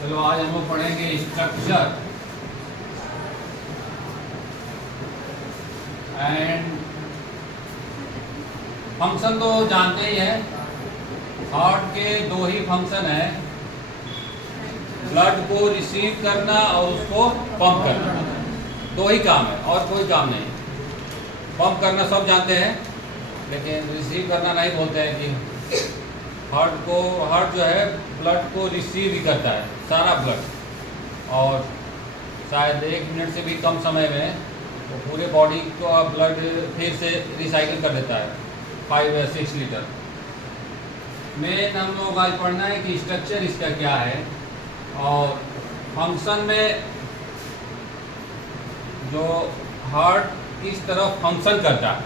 चलो आज हम लोग पढ़ेंगे स्ट्रक्चर एंड फंक्शन। तो जानते ही हैं, हार्ट के दो ही फंक्शन है, ब्लड को रिसीव करना और उसको पंप करना। दो ही काम है और कोई काम नहीं। पंप करना सब जानते हैं, लेकिन रिसीव करना नहीं बोलते हैं कि हार्ट जो है ब्लड को रिसीव ही करता है, सारा ब्लड, और शायद 1 मिनट से भी कम समय में वो पूरे बॉडी को ब्लड फिर से रिसाइकिल कर देता है 5 या 6 लीटर। मेन हम लोग आज पढ़ना है कि स्ट्रक्चर इसका क्या है और फंक्शन में जो हार्ट किस तरह फंक्शन करता है,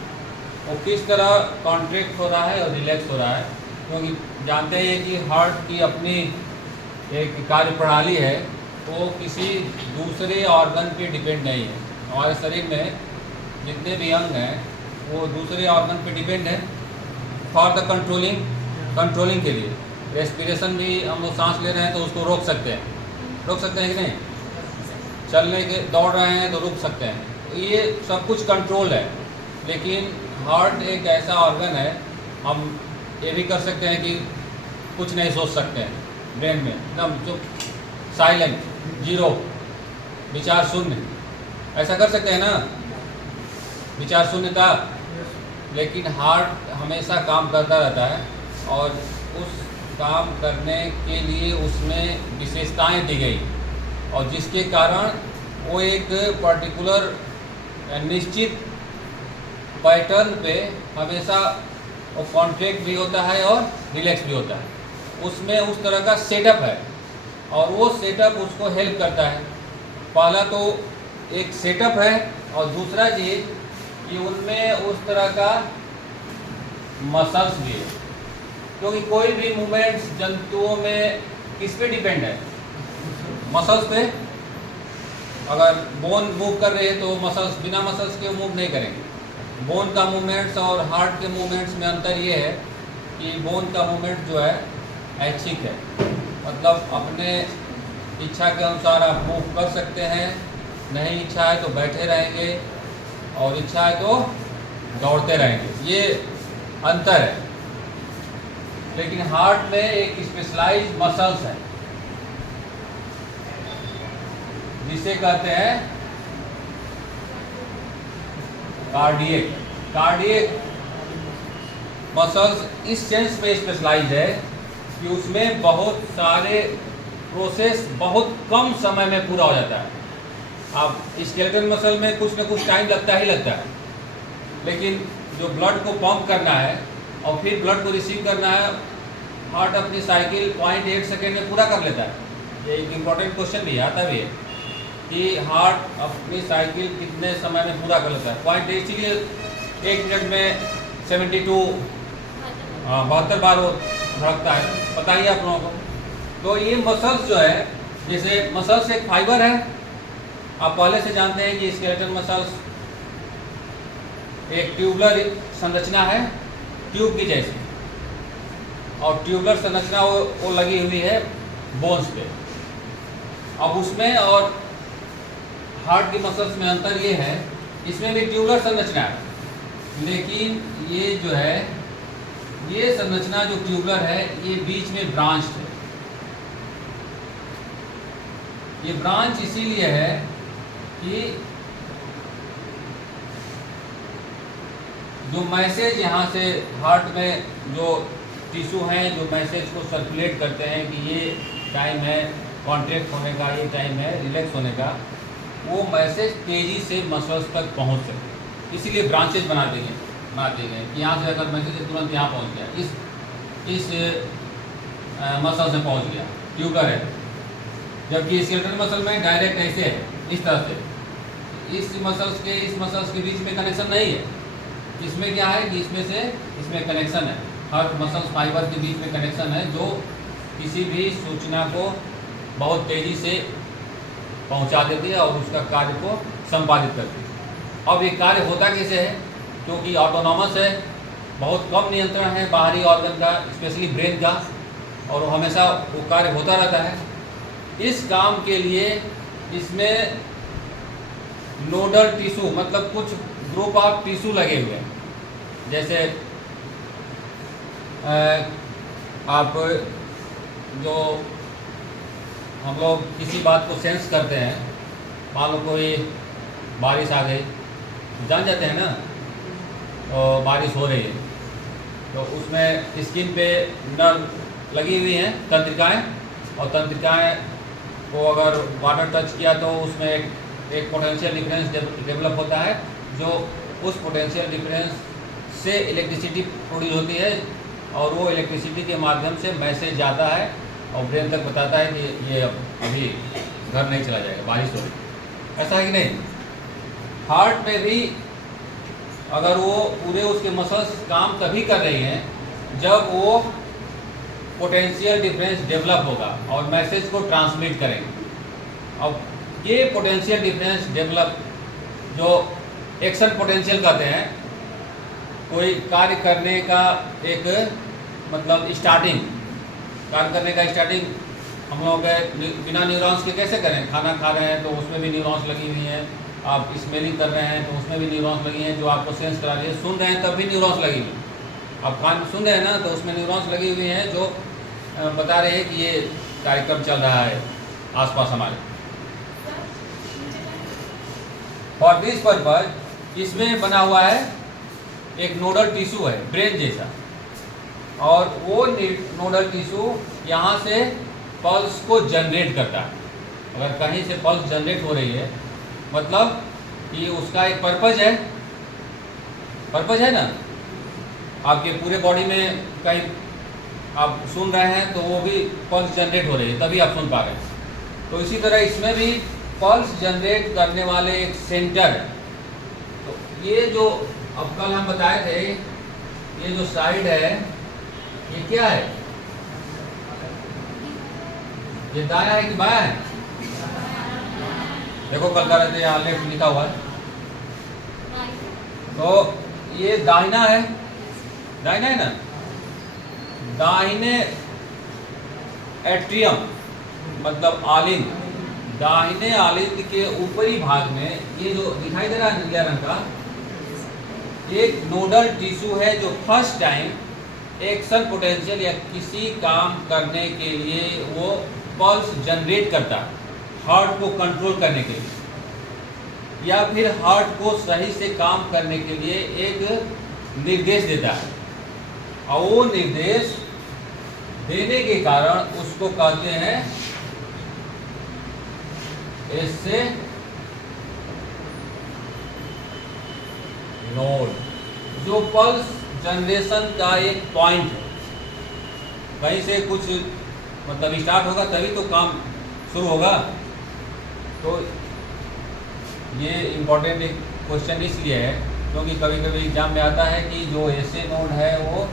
वो किस तरह कॉन्ट्रैक्ट हो रहा है और रिलैक्स हो रहा है। क्योंकि जानते हैं कि हार्ट की अपनी एक कार्य प्रणाली है, वो किसी दूसरे ऑर्गन पे डिपेंड नहीं है। हमारे शरीर में जितने भी अंग हैं वो दूसरे ऑर्गन पे डिपेंड है फॉर द कंट्रोलिंग के लिए। रेस्पिरेशन भी हम लोग सांस ले रहे हैं तो उसको रोक सकते हैं कि नहीं, चलने के दौड़ रहे हैं तो रुक सकते हैं। ये सब कुछ कंट्रोल है। लेकिन हार्ट एक ऐसा ऑर्गन है, हम ये भी कर सकते हैं कि कुछ नहीं सोच सकते हैं, ब्रेन में एकदम चुप, साइलेंट, जीरो, विचार शून्य, ऐसा कर सकते हैं ना, विचार शून्यता। लेकिन हार्ट हमेशा काम करता रहता है और उस काम करने के लिए उसमें विशेषताएं दी गई, और जिसके कारण वो एक पर्टिकुलर निश्चित पैटर्न पे हमेशा वो कॉन्ट्रैक्ट भी होता है और रिलैक्स भी होता है। उसमें उस तरह का सेटअप है और वो सेटअप उसको हेल्प करता है। पहला तो एक सेटअप है और दूसरा चीज़ कि उनमें उस तरह का मसल्स भी है। क्योंकि कोई भी मूवमेंट्स जंतुओं में किस पे डिपेंड है, मसल्स पे। अगर बोन मूव कर रहे हैं तो मसल्स, बिना मसल्स के मूव नहीं करेंगे। बोन का मूवमेंट्स और हार्ट के मूवमेंट्स में अंतर ये है कि बोन का मूवमेंट जो है ऐच्छिक है, मतलब अपने इच्छा के अनुसार आप मूव कर सकते हैं। नहीं इच्छा है तो बैठे रहेंगे और इच्छा है तो दौड़ते रहेंगे, ये अंतर है। लेकिन हार्ट में एक स्पेशलाइज्ड मसल्स है जिसे कहते हैं कार्डियक मसल्स। इस सेंस में स्पेशलाइज्ड है कि उसमें बहुत सारे प्रोसेस बहुत कम समय में पूरा हो जाता है। अब स्केलेटल मसल में कुछ ना कुछ टाइम लगता ही लगता है, लेकिन जो ब्लड को पंप करना है और फिर ब्लड को रिसीव करना है, हार्ट अपनी साइकिल 0.8 सेकेंड में पूरा कर लेता है। ये एक इम्पॉर्टेंट क्वेश्चन भी आता भी है कि हार्ट अपनी साइकिल कितने समय में पूरा कर लेता है। 0.8, इसीलिए 1 मिनट में 72 बार वो धड़कता है। बताइए आप लोगों को। तो ये मसल्स जो है, जैसे मसल्स एक फाइबर है, आप पहले से जानते हैं कि स्केलेटल मसल्स एक ट्यूबुलर संरचना है, ट्यूब की जैसी, और ट्यूबुलर संरचना वो लगी हुई है बोन्स पे। अब उसमें और हार्ट की मसल्स में अंतर ये है, इसमें भी ट्यूबुलर संरचना है, लेकिन ये जो है, ये संरचना जो ट्यूबुलर है, ये बीच में ब्रांच्ड है। ये ब्रांच इसीलिए है कि जो मैसेज यहाँ से हार्ट में जो टिश्यू हैं, जो मैसेज को सर्कुलेट करते हैं कि ये टाइम है कॉन्ट्रैक्ट होने का, ये टाइम है रिलैक्स होने का, वो मैसेज तेज़ी से मसल्स तक पहुँच सके। इसीलिए ब्रांचेज बना दिए कि यहाँ से अगर मैसेज तुरंत यहाँ पहुँच गया, इस मसल से पहुँच गया, ट्यूबुलर है। जबकि स्केलेटल मसल में डायरेक्ट ऐसे है, इस तरह से, इस मसल्स के बीच में कनेक्शन नहीं है। इसमें क्या है कि इसमें कनेक्शन है, हर मसल्स फाइबर के बीच में कनेक्शन है, जो किसी भी सूचना को बहुत तेज़ी से पहुंचा देती है और उसका कार्य को संपादित करती है। अब ये कार्य होता कैसे है? क्योंकि ऑटोनॉमस है, बहुत कम नियंत्रण है बाहरी ऑर्गन का, स्पेशली ब्रेन का, और हमेशा वो कार्य होता रहता है। इस काम के लिए इसमें नोडल टिश्यू मतलब कुछ ग्रुप ऑफ टिश्यू लगे हुए हैं। जैसे आप जो हम लोग किसी बात को सेंस करते हैं, मान लो कोई बारिश आ गई, जान जाते हैं ना, तो बारिश हो रही है, तो उसमें स्किन पे नर्व लगी हुई हैं, तंत्रिकाएं, और तंत्रिकाएं को अगर वाटर टच किया तो उसमें एक पोटेंशियल डिफरेंस डेवलप होता है, जो उस पोटेंशियल डिफरेंस से इलेक्ट्रिसिटी प्रोड्यूस होती है, और वो इलेक्ट्रिसिटी के माध्यम से मैसेज जाता है और ब्रेन तक बताता है कि ये अभी घर नहीं चला जाएगा, बारिश हो रही। ऐसा है कि नहीं? हार्ट में भी अगर वो पूरे उसके मसल्स काम तभी कर रही हैं जब वो पोटेंशियल डिफरेंस डेवलप होगा और मैसेज को ट्रांसमिट करेंगे। अब ये पोटेंशियल डिफरेंस डेवलप जो एक्शन पोटेंशियल कहते हैं, कोई कार्य करने का एक मतलब स्टार्टिंग, कार्य करने का स्टार्टिंग हम लोग बिना न्यूरॉन्स के कैसे करें? खाना खा रहे हैं तो उसमें भी न्यूरॉन्स लगी हुई हैं, आप स्मेलिंग कर रहे हैं तो उसमें भी न्यूरॉन्स लगी हैं जो आपको सेंस करा रही है, सुन रहे हैं तब भी न्यूरॉन्स लगी हुई, आप कान सुन रहे हैं ना, तो उसमें न्यूरॉन्स लगी हुई हैं जो बता रहे हैं कि ये कार्यक्रम चल रहा है आसपास हमारे। फॉर दिस पर्पज इसमें बना हुआ है एक नोडल टिश्यू है ब्रेन जैसा, और वो नोडल टिश्यू यहाँ से पल्स को जनरेट करता है। अगर कहीं से पल्स जनरेट हो रही है मतलब कि उसका एक पर्पज है ना, आपके पूरे बॉडी में कहीं आप सुन रहे हैं तो वो भी पल्स जनरेट हो रही है, तभी आप सुन पा रहे हैं। तो इसी तरह इसमें भी पल्स जनरेट करने वाले एक सेंटर है। तो ये जो अब कल हम बताए थे, ये जो साइड है ये क्या है? ये दायां है कि बायां है? देखो कल का रहते यहाँ लेफ्ट लिखा हुआ है, तो ये दाहिना है, दाहिना है ना। दाहिने एट्रियम मतलब आलिंद, दाहिने आलिंद के ऊपरी भाग में ये जो दिखाई दे रहा है नीला रंग का, एक नोडल टिश्यू है जो फर्स्ट टाइम एक्शन पोटेंशियल या किसी काम करने के लिए वो पल्स जनरेट करता है, हार्ट को कंट्रोल करने के लिए या फिर हार्ट को सही से काम करने के लिए एक निर्देश देता है, और वो निर्देश देने के कारण उसको कहते हैं इससे नोड, जो पल्स जनरेशन का एक पॉइंट है। कहीं से कुछ मतलब स्टार्ट होगा तभी तो काम शुरू होगा। तो ये इम्पोर्टेंट एक क्वेश्चन इसलिए है क्योंकि कभी कभी एग्जाम में आता है कि जो एसे नोड है वो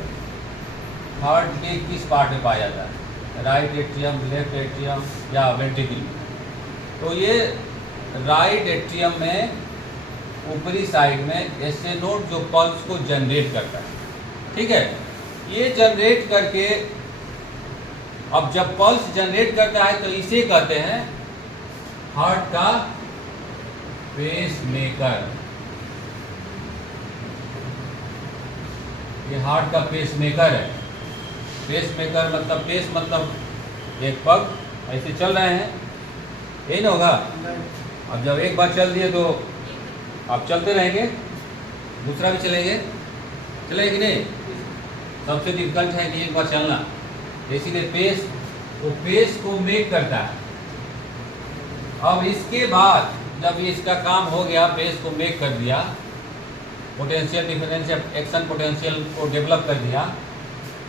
हार्ट के किस पार्ट में पाया जाता है, राइट एट्रियम, लेफ्ट एट्रियम या वेंट्रिकल। तो ये राइट एट्रियम में ऊपरी साइड में एसे नोड जो पल्स को जनरेट करता है, ठीक है। ये जनरेट करके अब जब पल्स जनरेट करता है तो इसे कहते हैं हार्ट का पेस मेकर। ये हार्ट का पेस मेकर है। पेस मेकर मतलब पेस मतलब एक पग ऐसे चल रहे हैं, यही ना होगा। अब जब एक बार चल दिए तो आप चलते रहेंगे, दूसरा भी चलेंगे कि नहीं। सबसे डिफिकल्ट है कि एक बार चलना, इसीलिए पेस, वो पेस को मेक करता है। अब इसके बाद जब इसका काम हो गया, पेस को मेक कर दिया, पोटेंशियल डिफरेंस एक्शन पोटेंशियल को डेवलप कर दिया,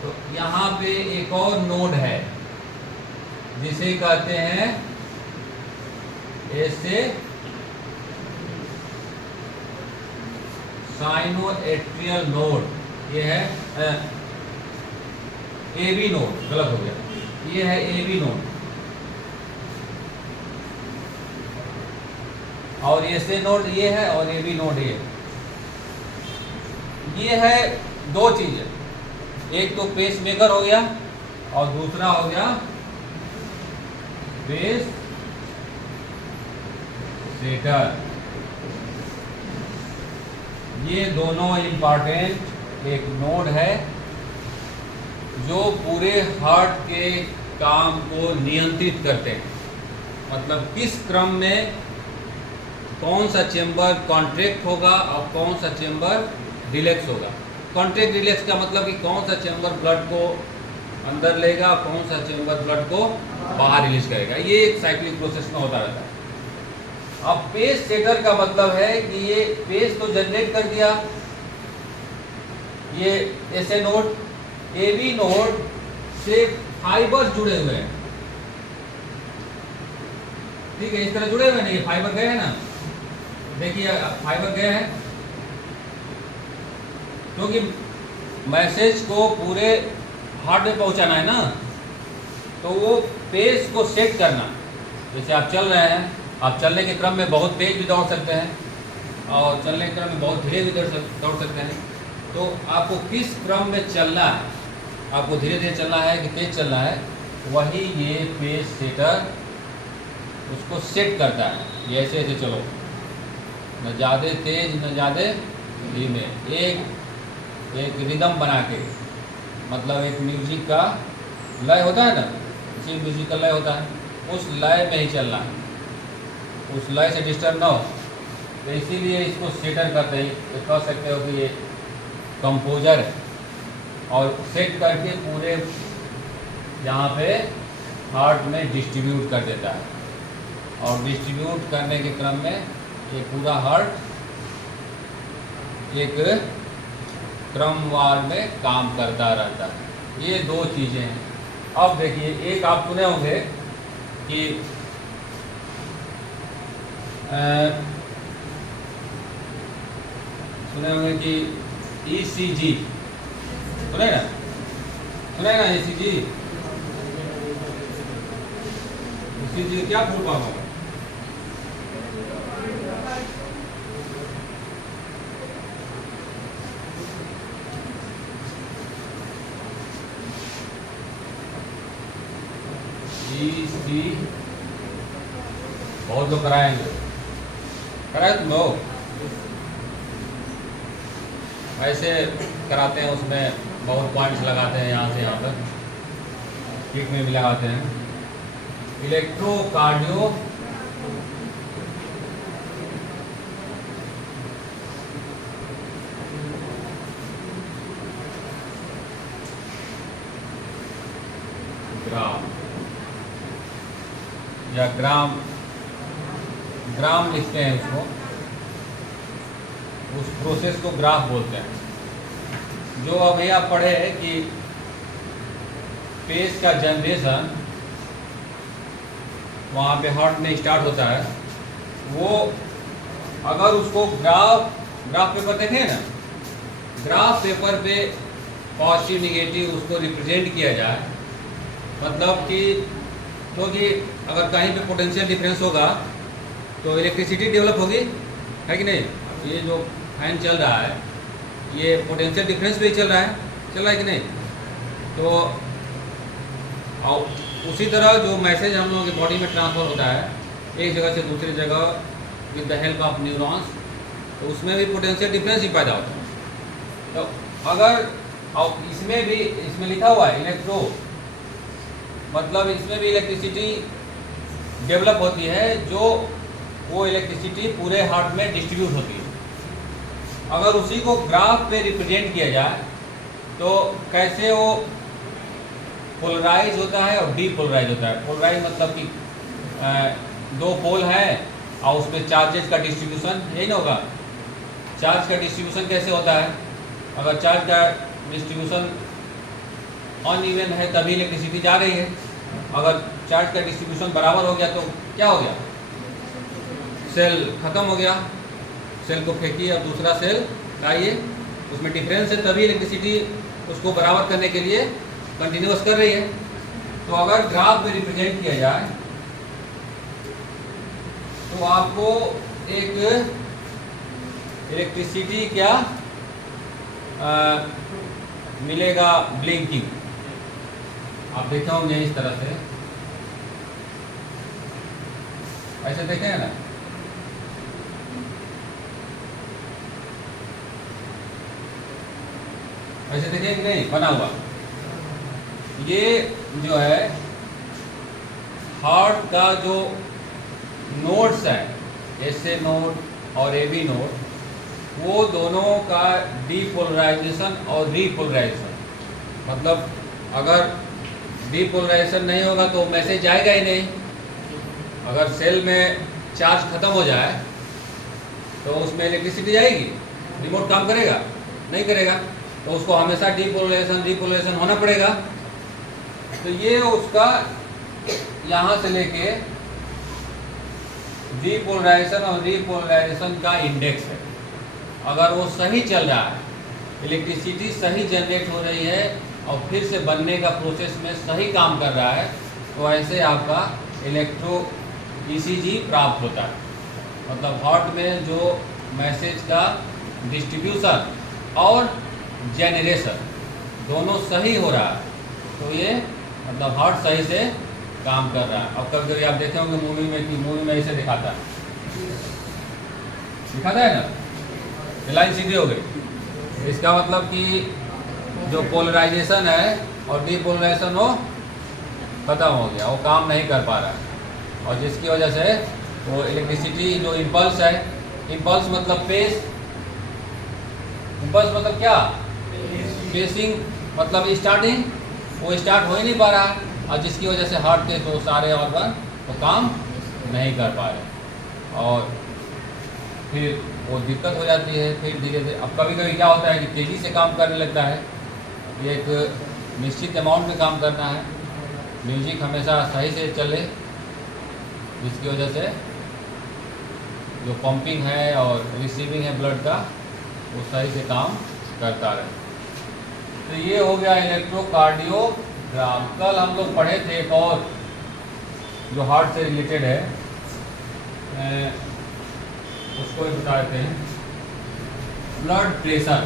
तो यहाँ पे एक और नोड है जिसे कहते हैं ऐसे साइनोएट्रियल नोड। ये है एबी नोड, गलत हो गया, ये है एबी नोड। और ऐसे नोड ये है और एबी नोड ये है। दो चीजें, एक तो पेस मेकर हो गया और दूसरा हो गया पेस सेटर, ये दोनों इम्पॉर्टेंट एक नोड है जो पूरे हार्ट के काम को नियंत्रित करते हैं। मतलब किस क्रम में कौन सा चेंबर कॉन्ट्रैक्ट होगा और कौन सा चेंबर रिलैक्स होगा। कॉन्ट्रैक्ट रिलैक्स का मतलब कि कौन सा चेंबर ब्लड को अंदर लेगा और कौन सा चेंबर ब्लड को बाहर रिलीज करेगा, ये एक साइक्लिक प्रोसेस में होता रहता है। अब पेस सेटर का मतलब है कि ये पेस तो जनरेट कर दिया, ये ऐसे नोड AB नोड से फाइबर जुड़े हुए हैं, ठीक है, इस तरह जुड़े हुए नहीं, ये फाइबर गए हैं ना, देखिए फाइबर गए हैं, क्योंकि मैसेज को पूरे हार्ट में पहुंचाना है ना, तो वो पेस को सेट करना। जैसे आप चल रहे हैं, आप चलने के क्रम में बहुत तेज भी दौड़ सकते हैं और चलने के क्रम में बहुत धीरे भी दौड़ सकते हैं। तो आपको किस क्रम में चलना है, आपको धीरे धीरे चलना है कि तेज चलना है, वही ये पेस सेटर उसको सेट करता है। ये ऐसे ऐसे चलो, न ज़्यादा तेज न ज़्यादा धीमे, एक रिदम बना के, मतलब एक म्यूजिक का लय होता है ना, इसी म्यूजिक का लय होता है, उस लय में ही चलना है, उस लय से डिस्टर्ब ना हो। तो इसीलिए इसको सेटर करते हैं, तो कह सकते हो कि ये कंपोजर है, और सेट करके पूरे यहाँ पे हार्ट में डिस्ट्रीब्यूट कर देता है, और डिस्ट्रीब्यूट करने के क्रम में ये पूरा हार्ट एक क्रमवार में काम करता रहता है। ये दो चीज़ें हैं। अब देखिए, एक आप सुने होंगे कि ECG, सुने ना ECG क्या फुल फॉर्म होगा? बहुत लोग कराएंगे, कराए तुम लोग? ऐसे कराते हैं, उसमें बहुत पॉइंट्स लगाते हैं, यहाँ से यहाँ तक, किक में भी लगाते हैं। इलेक्ट्रोकार्डियो ग्राम या ग्राम लिखते हैं उसको, उस प्रोसेस को ग्राफ बोलते हैं। जो अभी आप पढ़े कि पेस का जनरेशन वहाँ पे हार्ट में स्टार्ट होता है, वो अगर उसको ग्राफ पेपर देखें ना, ग्राफ पेपर पे पॉजिटिव निगेटिव उसको रिप्रेजेंट किया जाए, मतलब कि क्योंकि अगर कहीं पे पोटेंशियल डिफरेंस होगा तो इलेक्ट्रिसिटी डेवलप होगी, है कि नहीं? ये जो फैन चल रहा है ये पोटेंशियल डिफरेंस पे ही चल रहा है कि नहीं? तो और उसी तरह जो मैसेज हम लोगों की बॉडी में ट्रांसफर होता है एक जगह से दूसरी जगह with the help of neurons, तो उसमें भी पोटेंशियल डिफरेंस ही पैदा होता है। तो अगर और इसमें लिखा हुआ है इलेक्ट्रो, मतलब इसमें भी इलेक्ट्रिसिटी डेवलप होती है, जो वो इलेक्ट्रिसिटी पूरे हार्ट में डिस्ट्रीब्यूट होती है। अगर उसी को ग्राफ पे रिप्रेजेंट किया जाए तो कैसे वो पोलराइज होता है और डीपोलराइज होता है। पोलराइज मतलब कि दो पोल है और उसमें चार्जेस का डिस्ट्रीब्यूशन यही ना होगा। चार्ज का डिस्ट्रीब्यूशन कैसे होता है? अगर चार्ज का डिस्ट्रीब्यूशन अनइवन है तभी इलेक्ट्रिसिटी जा रही है। अगर चार्ज का डिस्ट्रीब्यूशन बराबर हो गया तो क्या हो गया? सेल खत्म हो गया, सेल को फेंकिए और दूसरा सेल लाइए, उसमें डिफरेंस है तभी इलेक्ट्रिसिटी उसको बराबर करने के लिए कंटिन्यूअस कर रही है। तो अगर ग्राफ में रिप्रेजेंट किया जाए तो आपको एक इलेक्ट्रिसिटी क्या मिलेगा? ब्लिंकिंग। आप देखे होंगे इस तरह से ऐसे देखे हैं ना, ऐसे देखे कि नहीं बना हुआ। ये जो है हार्ट का जो नोड्स है, एसए नोड और एबी नोड, वो दोनों का डीपोलराइजेशन और रीपोलराइजेशन, मतलब अगर डीपोलराइजेशन नहीं होगा तो मैसेज जाएगा ही नहीं। अगर सेल में चार्ज खत्म हो जाए तो उसमें इलेक्ट्रिसिटी जाएगी, रिमोट काम करेगा? नहीं करेगा। तो उसको हमेशा डीपोलराइजेशन रीपोलराइजेशन होना पड़ेगा। तो ये उसका यहाँ से लेके डीपोलराइजेशन और रीपोलराइजेशन का इंडेक्स है। अगर वो सही चल रहा है, इलेक्ट्रिसिटी सही जनरेट हो रही है और फिर से बनने का प्रोसेस में सही काम कर रहा है, तो ऐसे आपका इलेक्ट्रो ईसीजी प्राप्त होता है। मतलब हार्ट में जो मैसेज का डिस्ट्रीब्यूशन और जेनरेशन दोनों सही हो रहा है, तो ये मतलब हार्ट सही से काम कर रहा है। अब कभी कभी आप देखे होंगे मूवी में कि मूवी में ऐसे दिखाता है ना, लाइन सीधी हो गई। इसका मतलब कि जो पोलराइजेशन है और डीपोलराइजेशन वो खत्म हो गया, वो काम नहीं कर पा रहा है, और जिसकी वजह से वो इलेक्ट्रिसिटी जो इम्पल्स है, इम्पल्स मतलब पेस, इम्पल्स मतलब क्या, पेसिंग मतलब स्टार्टिंग, वो स्टार्ट हो ही नहीं पा रहा है, और जिसकी वजह से हार्ट के तो सारे ऑर्गन तो काम नहीं कर पा रहे, और फिर वो दिक्कत हो जाती है। फिर धीरे धीरे अब कभी कभी क्या होता है कि तेज़ी से काम करने लगता है, ये एक निश्चित अमाउंट में काम करना है, म्यूजिक हमेशा सही से चले, जिसकी वजह से जो पंपिंग है और रिसीविंग है ब्लड का, वो सही से काम करता रहे। तो ये हो गया इलेक्ट्रोकार्डियोग्राम। कल हम लोग पढ़े थे एक और जो हार्ट से रिलेटेड है, उसको ही बता देते हैं, ब्लड प्रेशर।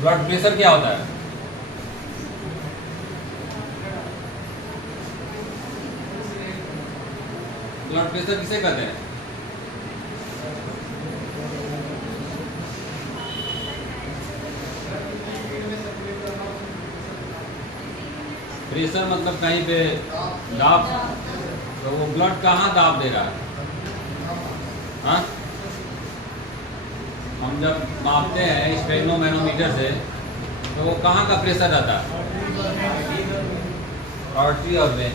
ब्लड प्रेशर क्या होता है? ब्लड प्रेशर किसे कहते हैं? प्रेशर मतलब कहीं पे दाब, तो वो ब्लड कहाँ दाब दे रहा है? हाँ, हम जब मापते हैं स्टेनोमैनोमीटर से, तो वो कहाँ का प्रेशर रहता है? आर्टरी और वेन।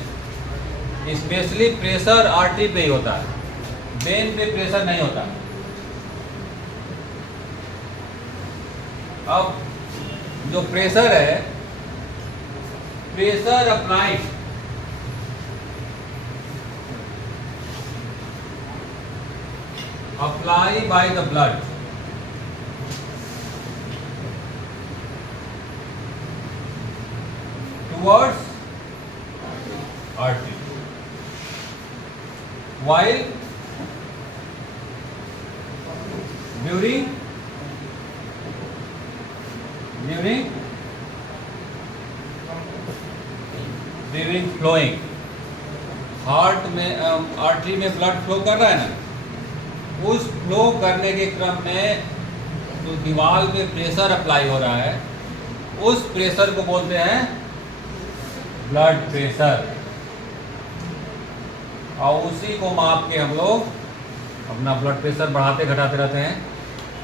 स्पेशली प्रेशर आर्टरी पे ही होता है, वेन पे प्रेशर नहीं होता। अब जो प्रेशर है, pressure applied by the blood towards artery, while during flowing, heart में आर्टरी में ब्लड फ्लो कर रहा है ना, उस फ्लो करने के क्रम में जो दीवार पे प्रेशर अप्लाई हो रहा है, उस प्रेशर को बोलते हैं ब्लड प्रेशर, और उसी को माप के हम लोग अपना ब्लड प्रेशर बढ़ाते घटाते रहते हैं।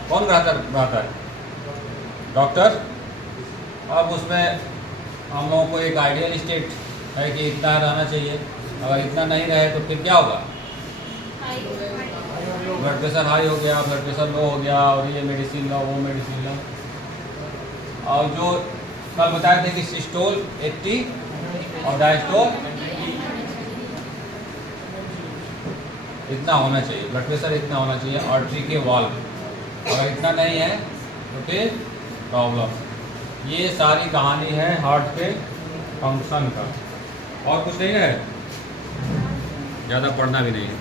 कौन बढ़ाता है? डॉक्टर। अब उसमें हम लोगों को एक आइडियल स्टेट है कि इतना रहना चाहिए, अगर इतना नहीं रहे तो फिर क्या होगा? ब्लड प्रेशर हाई हो गया, ब्लड प्रेशर लो हो गया, और ये मेडिसिन लो, वो मेडिसिन लो। और जो कल बताए थे कि सिस्टोल 80 और डायस्टोल इतना होना चाहिए, ब्लड प्रेशर इतना होना चाहिए आर्टरी के वॉल में। अगर इतना नहीं है तो फिर प्रॉब्लम। ये सारी कहानी है हार्ट के फंक्शन का, और कुछ नहीं है, ज़्यादा पढ़ना भी नहीं है।